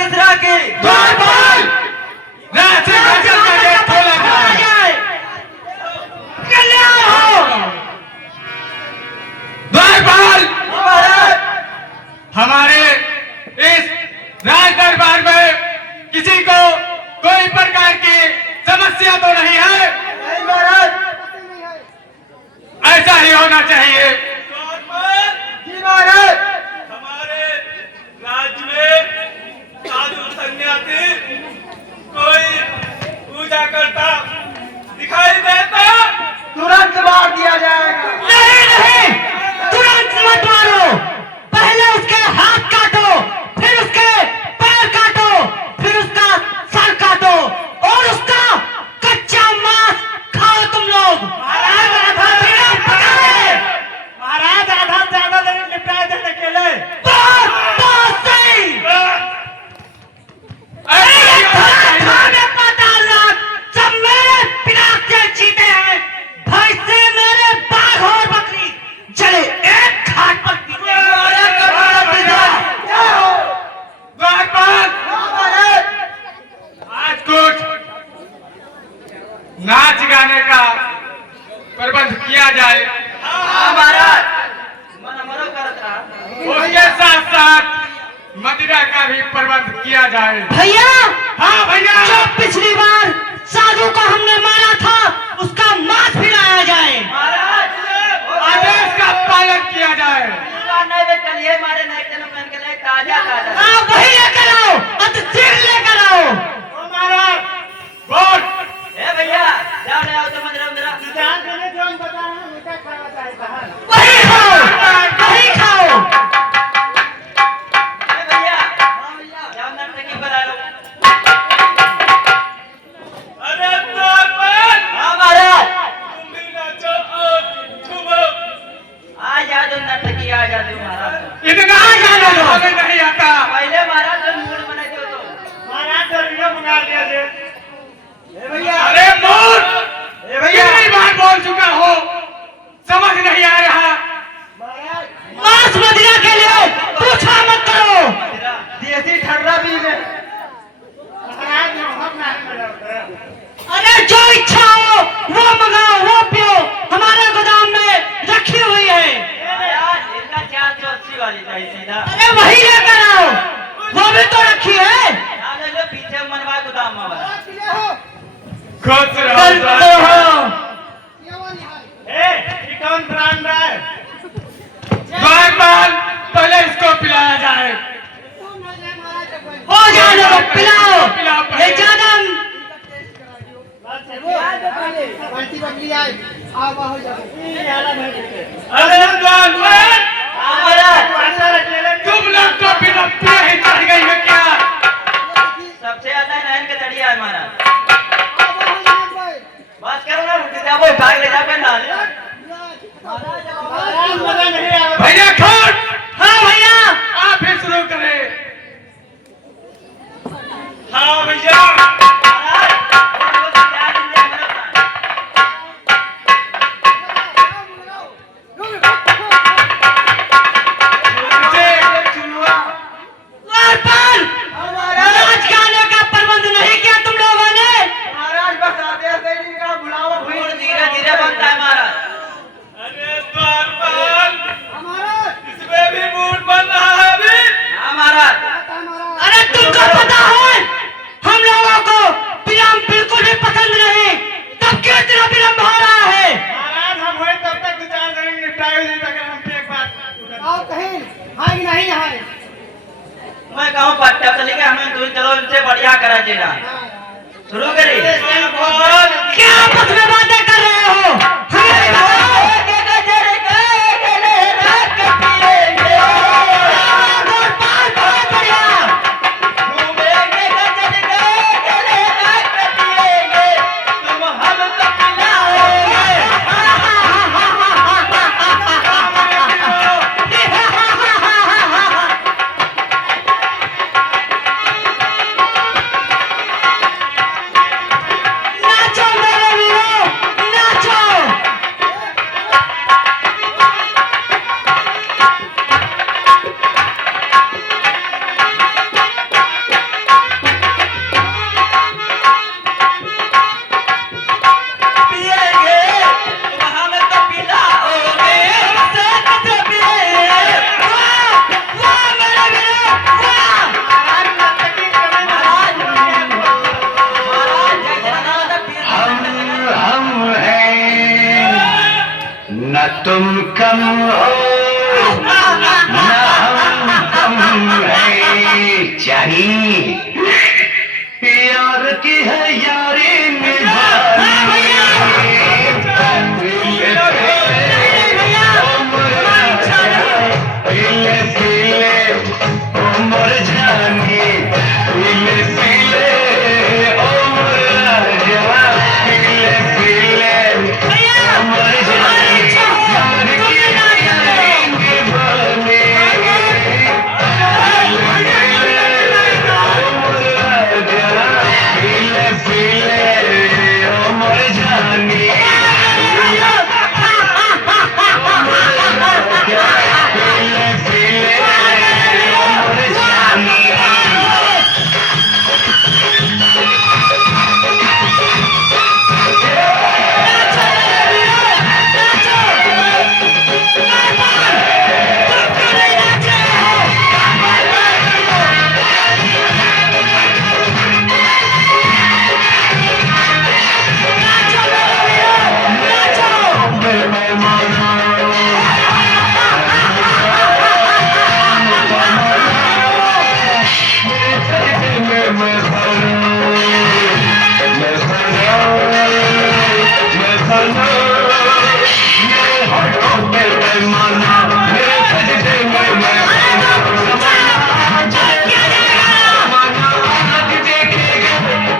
तीसरा की हमारे इस राज दरबार में किसी को कोई प्रकार की समस्या तो नहीं है? नहीं महाराज, ऐसा ही होना चाहिए। जी महाराज, हमारे राज्य में साधु सन्यासी कोई पूजा करता दिखाई देता तुरंत मार दिया जाएगा। नहीं नहीं, तुरंत मत मारो, पहले उसके हाथ काटो, फिर उसके पैर काटो, फिर उसका सर काटो और उसका कच्चा मांस खाओ तुम लोग। महाराज आधा ज्यादा नहीं निपटाए देने के लिए बहुत सही। जब मेरे पिनाक से जीते हैं भैंसे मेरे बाघ और बकरी चले एक घाट पर आज कुछ नाच गाने का प्रबंध किया जाए। हाँ महाराज, मन मनो करत रहा। उसके साथ साथ मदिरा का भी प्रबंध किया जाए। भैया, हाँ भैया, जो पिछली बार साधु को हमने मारा था उसका मांस भी लाया जाए। महाराज, आदेश का पालन किया जाए। नहीं वे चलिए हमारे नए जन्म पहन के लिए ताजा ताजा। हाँ वही लेकर आओ, अतिशीघ्र लेकर आओ। महाराज वोट ए भैया, जाओ ले आओ तो मंदिर वही खाओ, वही खाओ। ए भैया, जाओ नर्तकी बना लो। अरे द्वारपाल हाँ महाराज, तुम भी नाचो और घूमो। आ जा दो नर्तकी, आ जा दो महाराज। इतना गाना हमें नहीं आता। पहले महाराज जो मूड बना दो तो। महाराज तो वीडियो मंगा लिया दे। ए भैया, अरे मोर, ए भैया, कितनी बार बोल चुका हो, समझ नहीं आ रहा। मांस मदिरा के लिए पूछा मत करो। देसी ठर्रा भी में। अरे जो इच्छा हो वो मंगाओ, वो पियो, हमारे गोदाम में रखी हुई है। महाराज, इनका 480 वाली चाहिए सीधा। अरे वही लेकर आओ, वो भी तो रखी है। हाँ ले लो, पीछे मनवा गोदाम में वाला। खुश करते रहो। हो कौन ब्रांड है? द्वारपाल, पहले इसको पिलाया जाए। हो जाने दो, पिलाओ। ये ज्यादा अरे द्वारपाल, हाँ महाराज, तुम लोग तो बिना पिए ही चढ़ गई हो क्या? सबसे ज्यादा नयन के तड़िया है महाराज। बस करो ना, उल्टी जाओ, भाग ले जाओ ना ले। भैया खोट, हाँ भैया, आप ही शुरू करें। हाँ भैया, द्वारपाल, नाच गाने का प्रबंध नहीं किया तुम लोगों ने। धीरे धीरे बनता है महाराज। अरे द्वारपाल इसमें भी मूड बन रहा है अभी। हाँ महाराज, अरे तुमको पता है हम लोगों को विलम्ब बिल्कुल भी पसंद नहीं, तब क्यों इतना विलम्ब हो रहा है? महाराज हम हुए तब तक विचार करेंगे, निपटाए हुए तक हम पे एक बात। मैं कहूँ पट्टा चली गया, हमें तुम चलो इनसे बढ़िया करा जेगा। शुरू करिए। क्या आपस में बातें कर रहे हो? हमें बताओ। द्वारपाल, बहुत बढ़िया। नाचो मेरे वीरों, नाचो। न तुम कम हो न हम कम है, चाहिए यार की है यारी निभानी। पीले पीले उम्र जानी, पीले पीले उम्र राजा, पीले पीले उम्र जानी, यार की यारी निभानी। पीले पीले उम्र जानी, पीले पीले उम्र जानी।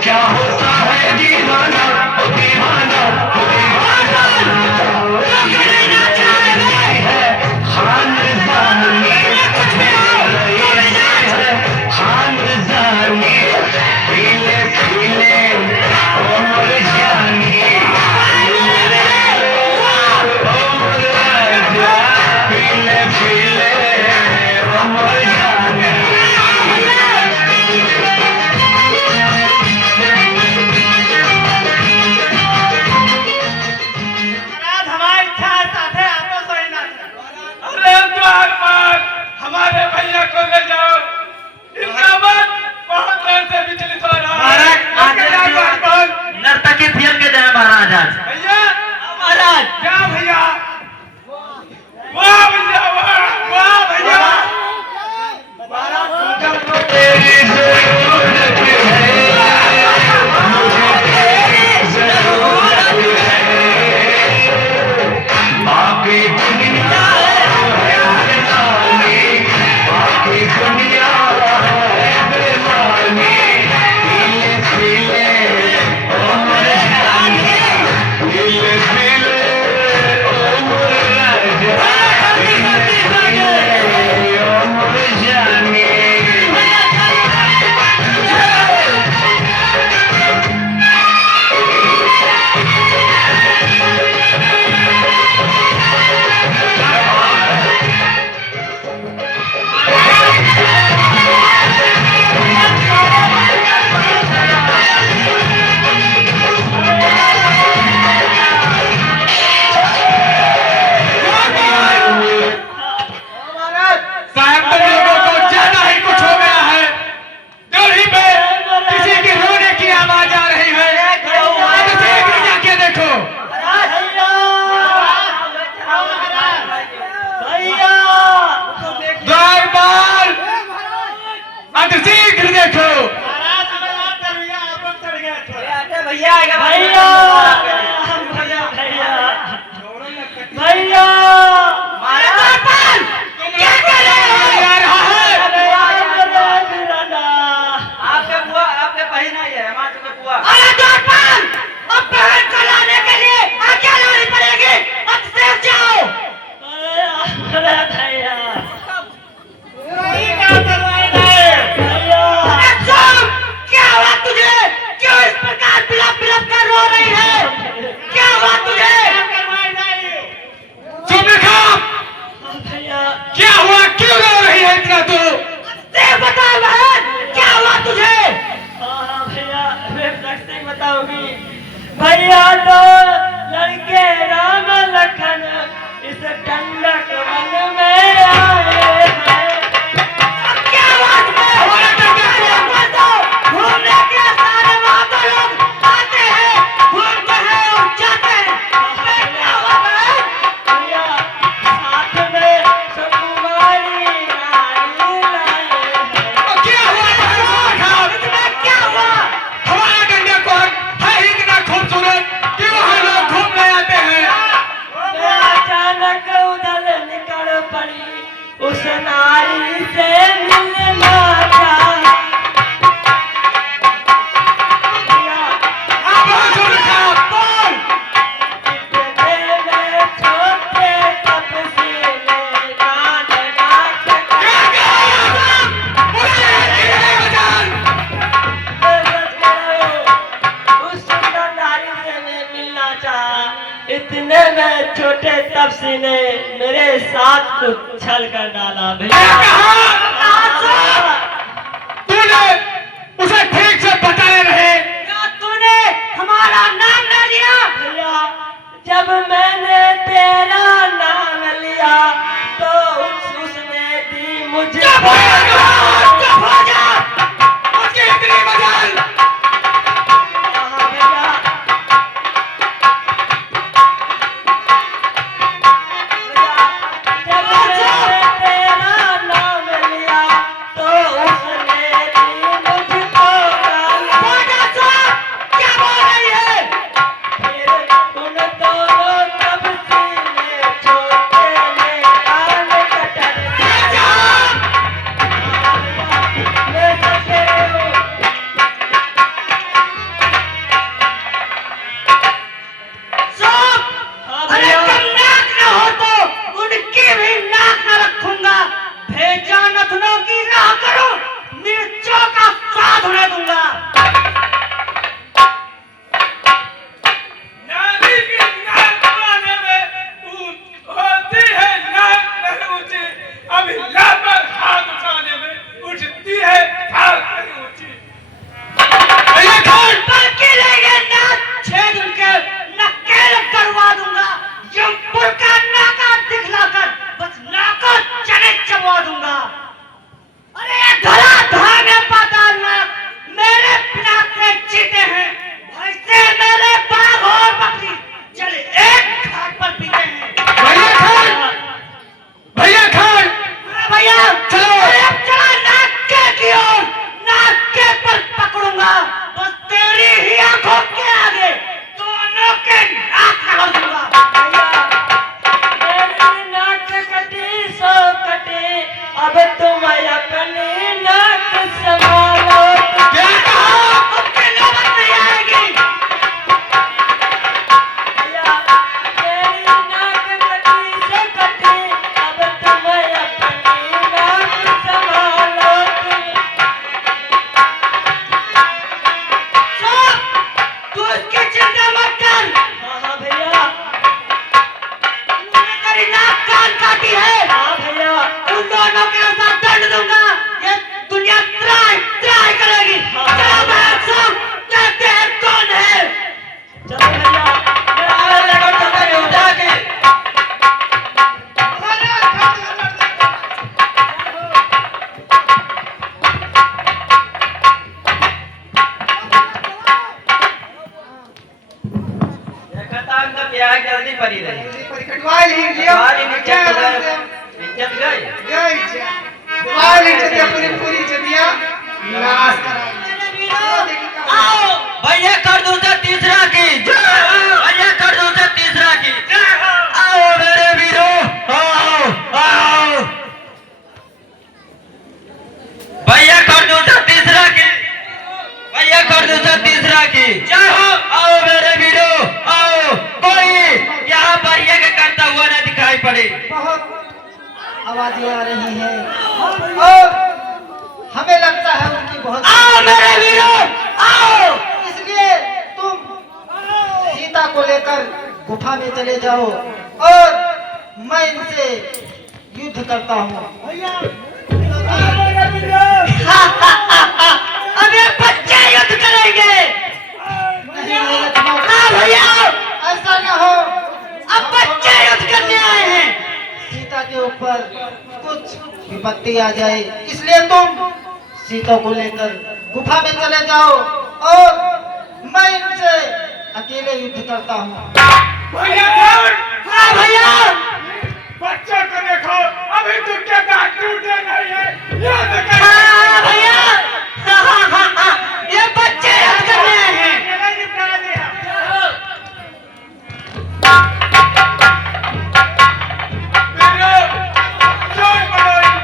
क्या होता है दीवाना, दीवाना खानदानी, खानदानी। पीले पीले उम्र जानी, उम्र राजा, पीले पीले उम्र जानी। हमारी इच्छा साथे आपको कोई ना। अरे द्वारपाल, हमारे भैया को ले जाओ, इनका मन बहुत देर से विचलित हो रहा है। महाराज आज क्या द्वारपाल? नर्तकी फिल्म के देना महाराज आज। भैया महाराज क्या भैया, वाह भैया, वाह वाह भैया। तेरी जरूरत है, मुझे तेरी जरूरत है, बाकी दुनिया है बेमानी, बाकी दुनिया है बेमानी। पीले पीले उम्र जानी, पीले पीले उम्र राजा, पीले पीले उम्र जानी। साहब तुम लोगों को ज्यादा ही कुछ हो गया है। दिल्ली में किसी की रोने की आवाज आ रही है, अब जाके देखो। द्वारपाल अब शीघ्र देखो। भैया आएगा भैया भैया महाराज क्या कर रहा है? आपके बुआ आपके बहन आई है, हमारे तो बुआ। अरे द्वारपाल, अब बहन को लाने के लिए आज्ञा लानी पड़ेगी। अब से जाओ। अरे भैया अरे चुप! क्या हुआ तुझे? क्यों इस प्रकार बिलप बिलप कर रो रही है? क्या हुआ तुझे? चुप रखो। क्या हुआ, क्यों रो रही है इतना तू? से बता बहन, क्या हुआ तुझे? भैया बताओगी भैया, तो लड़के राम लखन इस ठंडक वन में आए हैं। क्या बात है? घूमने के सारे वहाँ तो लोग आते हैं, घूमते हैं और जाते हैं। क्या हुआ बहन? उस नारी से मिलना इतने में छोटे तपसी ने मेरे साथ को छल कर डाला भैया। तूने उसे ठीक से बताए रहे। क्या तूने हमारा नाम न लिया भैया? जब मैंने तेरा नाम लिया तो उसने दी मुझे उसकी इतनी मजाल। जल्दी परी रही कटवाई लियो इज्जत गई गई कटवाई पूरी पूरी जदिया नाश कराई। आओ भैया कर दो तो तीसरा की भैया कर दो तो तीसरा की आओ मेरे वीरों आओ आओ भैया कर दो तो तीसरा की भैया कर दो तो तीसरा की जय हो। आओ मेरे वीरों आओ कोई यहाँ पर ये करता हुआ न दिखाई पड़े। बहुत आवाजें आ रही हैं और हमें लगता है उनकी बहुत। आओ मेरे वीरों आओ। इसलिए तुम सीता को लेकर गुफा में चले जाओ और मैं इनसे युद्ध करता हूँ। अबे बच्चे युद्ध करेंगे। भैया ऐसा न हो अब बच्चे युद्ध करने आए हैं। सीता के ऊपर कुछ विपत्ति आ जाए, इसलिए तुम सीता को लेकर गुफा में चले जाओ और मैं इनसे अकेले युद्ध करता हूँ। भैया बच्चों को देखो, अभी तुम के दांत टूटे नहीं है। भैया ये बच्चे युद्ध करने आए हैं। जोर पड़ो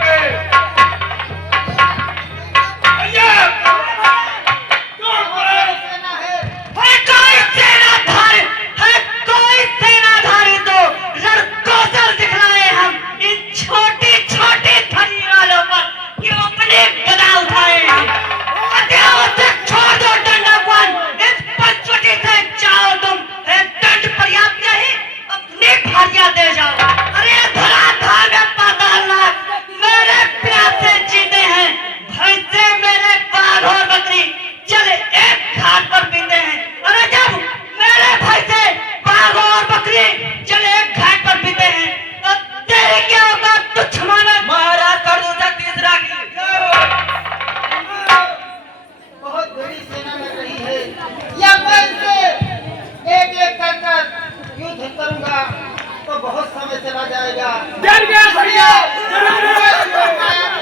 भैया डर गया भैया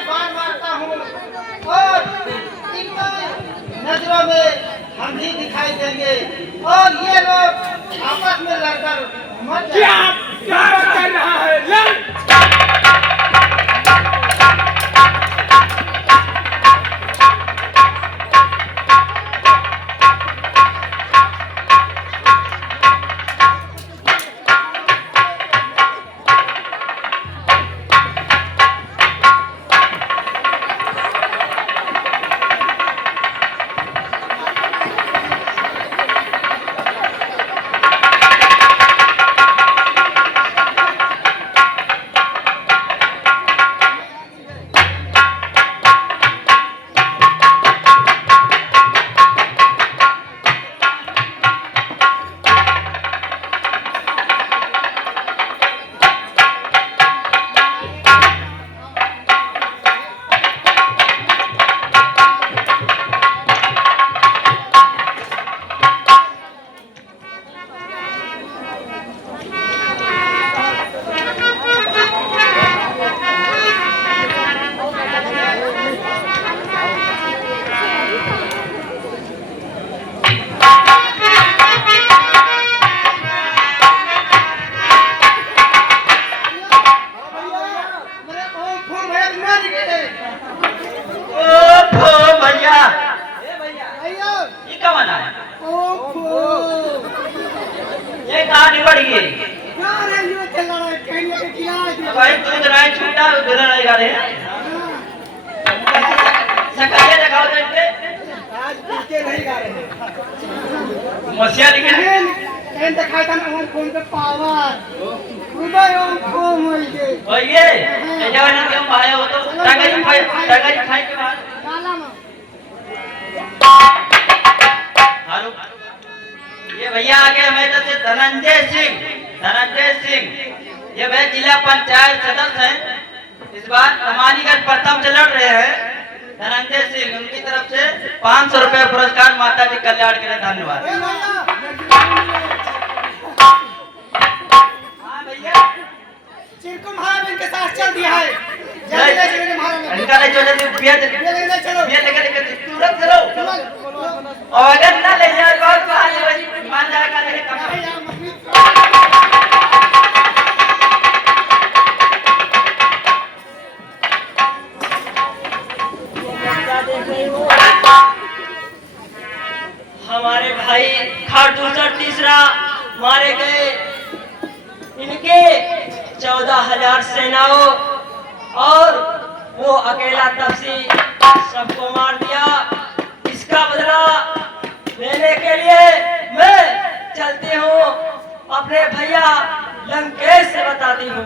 बाण मारता हूँ और इनकी नजरों में हम भी दिखाई देंगे और ये लोग आपस में लड़कर मर क्या जाएंगे। क्या कर रहा है लड़ भाई दूध नहीं छूटा दूध नहीं खा रहे सकैया दिखाओ देखते आज पीके नहीं गा रहे मसिया लिखे एंड दिखाई था ना फोन पे पावर हृदय ओम होइए भैये ये जब ना हम भाई हो तो टगरी खाई के बाद काला में हारो ये भैया आगे हमें तो से धनंजय सिंह ये वे जिला पंचायत सदस्य हैं इस बार कमानीगढ़ प्रथम से लड़ रहे हैं धनंजय सिंह उनकी तरफ से 500 रुपए पुरस्कार माता जी कल्याण के लिए धन्यवाद। हाँ भैया चिरकुम भाई इनके साथ चल दिया है इनका ले जो जल्दी बिया लेकर तुरंत चलो और अगर ना ले जाए बहुत तो मान जाएगा नहीं कम हमारे भाई खाटूसर तीसरा मारे गए इनके 14,000 सेनाओं और वो अकेला तपसी सबको मार दिया। इसका बदला लेने के लिए मैं चलती हूँ अपने भैया लंकेश से बताती हूँ।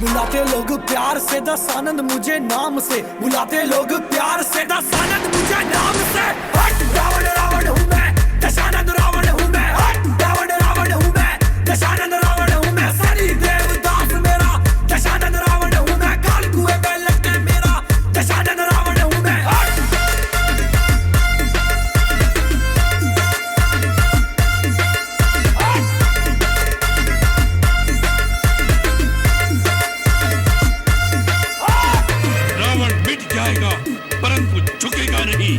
बुलाते लोग प्यार से दस आनंद मुझे नाम से बुलाते लोग प्यार से दस आनंद मुझे नाम से हट रावण रावण हूँ मैं दशानंद रावण हूँ मैं हट रावण रावण हूँ मैं दशानंद रावण हूँ मैं सनी देवदास मेरा दशानंद रावण हूँ मैं काल कुएं में लटके मेरा दशानंद रावण हूँ मैं हट रावण मिट जाएगा परंतु झुकेगा नहीं।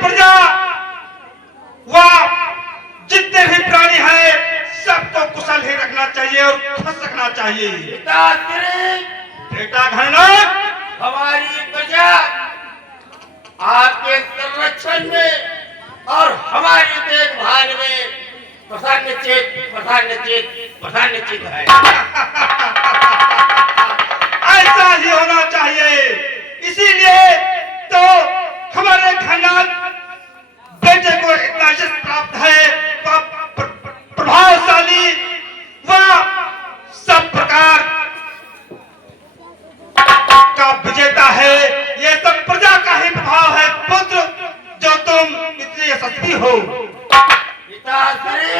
प्रजा व जितने भी प्राणी हैं सबको कुशल ही रखना चाहिए और खुश रखना चाहिए। बेटा घननाथ, हमारी प्रजा आपके संरक्षण में और हमारी देखभाल में प्रसन्नचित है। ऐसा ही होना चाहिए। इसीलिए तो हमारे घननाथ बेटे को इतना यश प्राप्त है, वह प्रभावशाली व सब प्रकार का विजेता है। ये सब प्रजा का ही प्रभाव है पुत्र, जो तुम इतने यशस्वी हो। पिताश्री,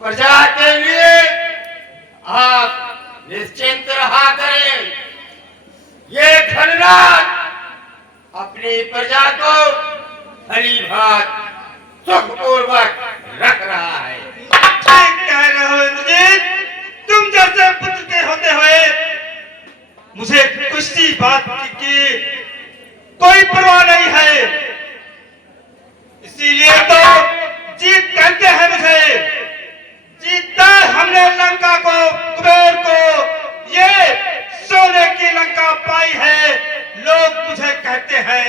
प्रजा के लिए आप निश्चिंत रहा करें। ये घननाथ अपनी प्रजा को भली भांति सुखपूर्वक रख रहा है। ठीक कह रहे हो इंद्रजीत। तुम जैसे पुत्र के होते हुए मुझे किसी बात की कोई परवाह नहीं है। इसीलिए तो जीत कहते हैं मुझे। जीता हमने लंका को, कुबेर को, ये सोने की लंका पाई है। लोग मुझे कहते हैं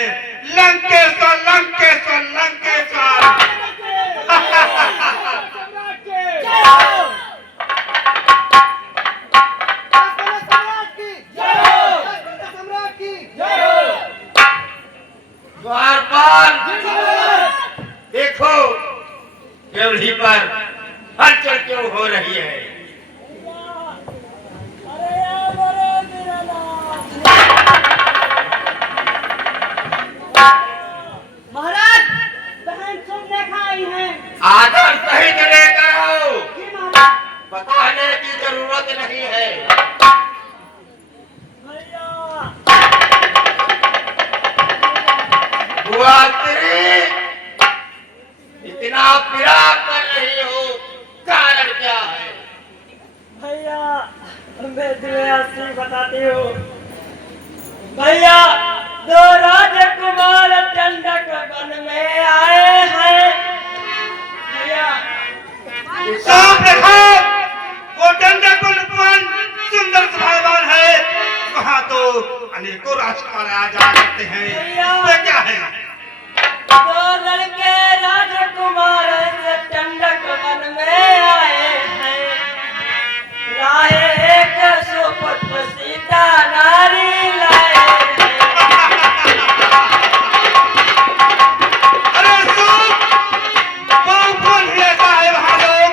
लंकेश्वर, लंकेश्वर, लंकेश्वर। द्वारपाल, देखो देवढ़ी पर हलचल क्यों हो रही है। महाराज, बहन सुनने खाई है। आदर सहित लेकर आओ, जी महाराज। बताने की जरूरत नहीं है। बुआ तेरी इतना विराग कर रही हो, कारण क्या है? भैया, मैं तुम्हें असली बताती हूँ। भैया, दो राजकुमार टंडक वन में आए हैं। भैया, साफ देखो, वो डंडक वन सुंदर स्वभावान है। वहाँ तो अनेकों राजकुमार आ जा करते हैं। इसमें क्या है? दो लड़के राजकुमार से टंडक वन में आए हैं। लाए एक सुपुत्र सीता नारी लाए हैं। अरे सुन, वो कौन ही ऐसा है? वहाँ लोग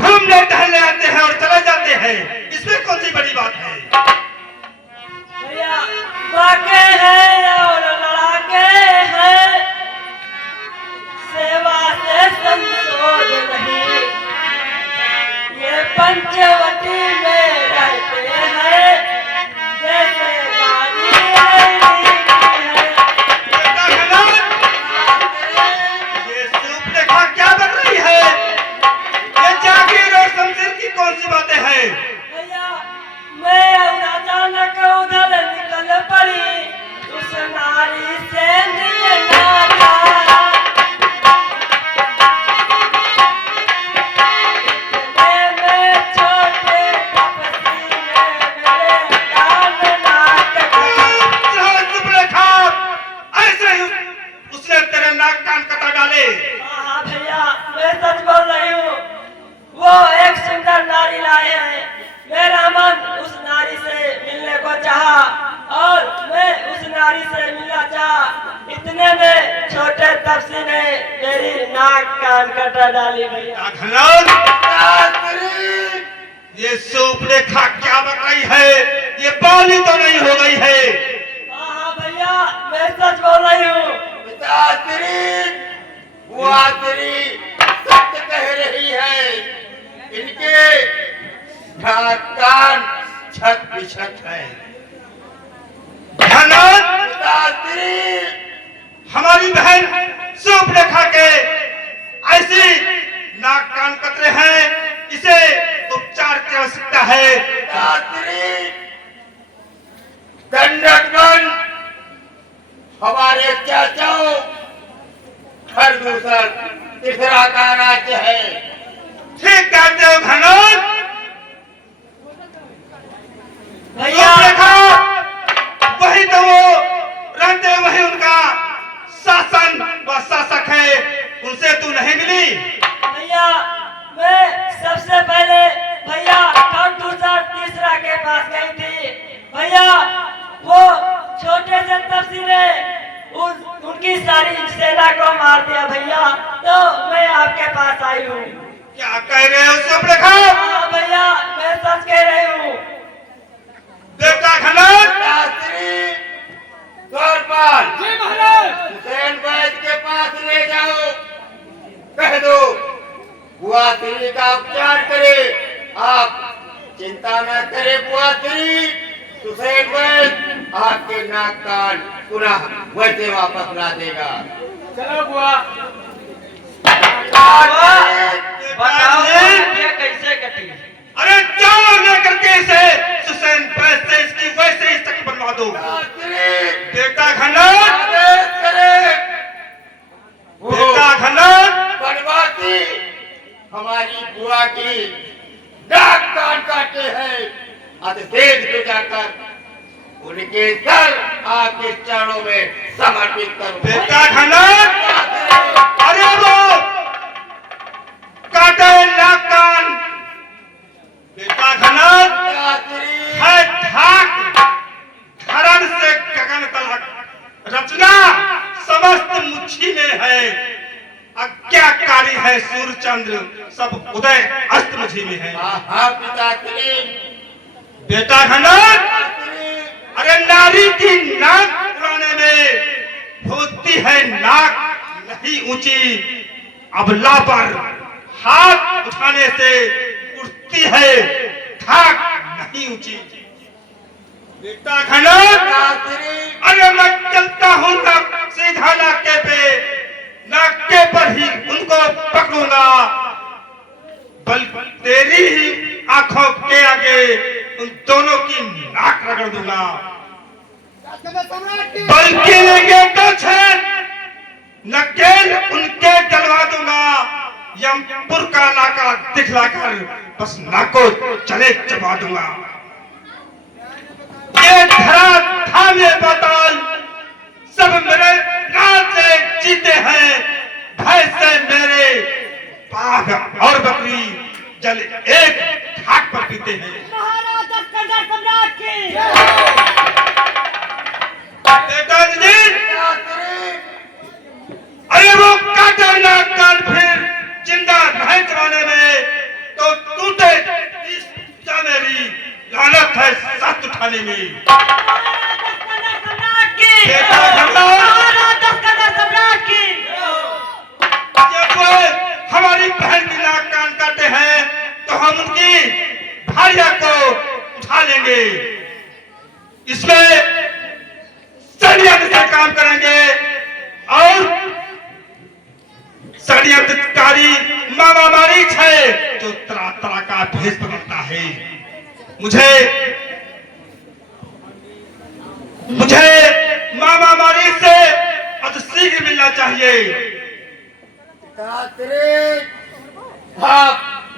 घूमने टहलने आते हैं और चले जाते हैं। इसमें कौन सी बड़ी बात है? भैया, बाके हैं और लड़ाके हैं। सेवा से संशोध नहीं। ये पंचवटी में रहते हैं, जैसे बाजी रहती है। बेटा घननाथ, ये सूर्पनेखा क्या कर रही है? ये जागीर और शमशीर की कौन सी बातें हैं? भैया, मैं अचानक उधर निकल पड़ी। उस नारी से मिलना था। इतने में छोटे तपसी ने मेरे कान नाक सूर्पनेखा, ऐसे ही उसने तेरे नाक कान कटा डाले। हाँ भैया, मैं सच बोल रही हूँ। वो एक सुंदर नारी लाए हैं। मेरा मन उस नारी से मिलने को चाहा और मैं उस नारी से मिलना चाहा। इतने में छोटे तपसी ने मेरी नाक कान कटा डाली। भैया, ये सूर्पनेखा क्या बक रही है? ये बाली तो नहीं हो गई है? हाँ भैया, मैं सच बोल रही हूँ। पिताश्री, बुआ तेरी सत्य कह रही है। इनके कान छत बिछत है। घननाथ, पिताश्री, हमारी बहन सूर्पनेखा के ऐसी नाक कान कतरे हैं, इसे उपचार की आवश्यकता है। पिताश्री, दंडक वन तीसरा का राज्य है। ठीक कहते हो घनौत। भैया वही तो वो रहते, वही उनका शासन व शासक है, उनसे तू नहीं मिली। भैया मैं सबसे पहले भैया दूसरा तीसरा के पास गई थी। भैया वो छोटे से तफसीर ने उनकी सारी सेना को मार दिया भैया, तो मैं आपके पास आई हूँ। क्या कह रहे हो सब रखा? हाँ भैया मैं सच कह रही हूँ। बेटा घनौत, शास्त्री द्वारपाल हुसैन वैद के पास ले जाओ, कह दो बुआ तिरी का उपचार करे। आप चिंता न करे बुआ तिरी, हुसैन वैद आपके नाक कान पुनः वैसे वापस ला देगा। चलो बुआ, बताओ ये कैसे कटी? अरे जाओ लेकर के इसे हुसैन वैद से इसकी वैसे ही तक बनवा दो। बेटा घनौत, आदेश करे। बेटा घनौत, बनवाती हमारी बुआ की नाक कान काटे हैं, अतिशेष को जाकर उनके सर आपके चरणों में समर्पित करो। बेटा घनौत, अरे वो काटे नाक कान। बेटा घनौत है ठाक धरन से गगन तलक, रचना समस्त मुट्ठी में है, आज्ञाकारी है सूर्यचंद्र, सब उदय अस्त मुझी में है। हाँ पिताश्री, बेटा घनौत, अरे नारी की नाक उड़ाने में होती है नाक नहीं ऊंची, अबला पर हाथ उठाने से उठती है ठाक नहीं ऊंची। बेटा घनौत, अरे मैं चलता हूँ ना सीधा नाके पे, नाके पर ही उनको पकड़ूंगा, बल तेरी ही आंखों के आगे उन दोनों की नाक रगड़ दूंगा, बल्कि लेंगे तो छेद नकेल उनके जलवा दूंगा, यमपुर का नाका दिखलाकर बस नाको चले चबा दूंगा। ये धरा थामे पाताल सब मेरे राज से जीते हैं, भय से मेरे बाघ और बकरी जल एक घाट पर पीते हैं। बेटा जी, अरे वो काटे नाक कान फिर जिंदा रहे जमाने में तो टूटे इस मेरी लानत है साथ उठाने में। बेटा घनौत, जब वो हमारी बहन की नाक कान काटे हैं तो हम उनकी भार्या को उठा लेंगे, इसमें षड्यंत्र से काम करेंगे और षड्यंत्रकारी मामा मारीच है जो तरह तरह का भेष पकड़ता है। मुझे मामा मारीच से अति शीघ्र मिलना चाहिए।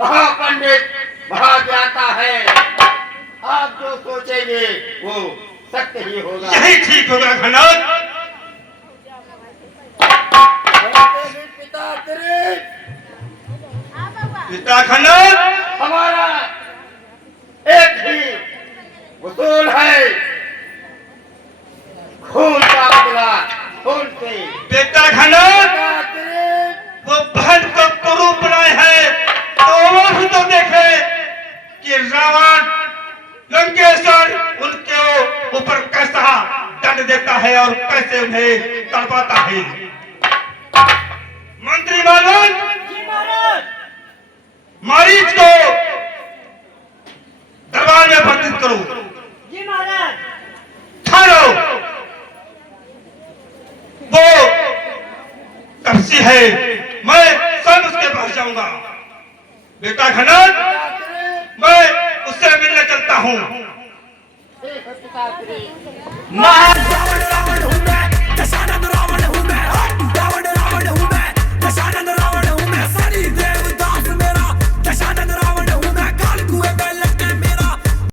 महापंडित महाज्ञाता है, आप जो सोचेंगे वो सत्य ही होगा। यही ठीक होगा घनौत। पिता घनौत, हमारा एक ही वसूल है, खून का बदला खून से। बेटा घनौत, वो बहन को कुरूप बनाए हैं तो वो भी तो देखे कि रावण लंकेश्वर उनके ऊपर कैसा दंड देता है और कैसे उन्हें तड़पाता है। मंत्री मालवन, मारीच को दरबार में बंदित करो। जी महाराज। ठहरो, वो तपसी है, मैं स्वयं उसके पास जाऊंगा। बेटा घनौत, मैं उससे मिलने चलता हूँ। महाराज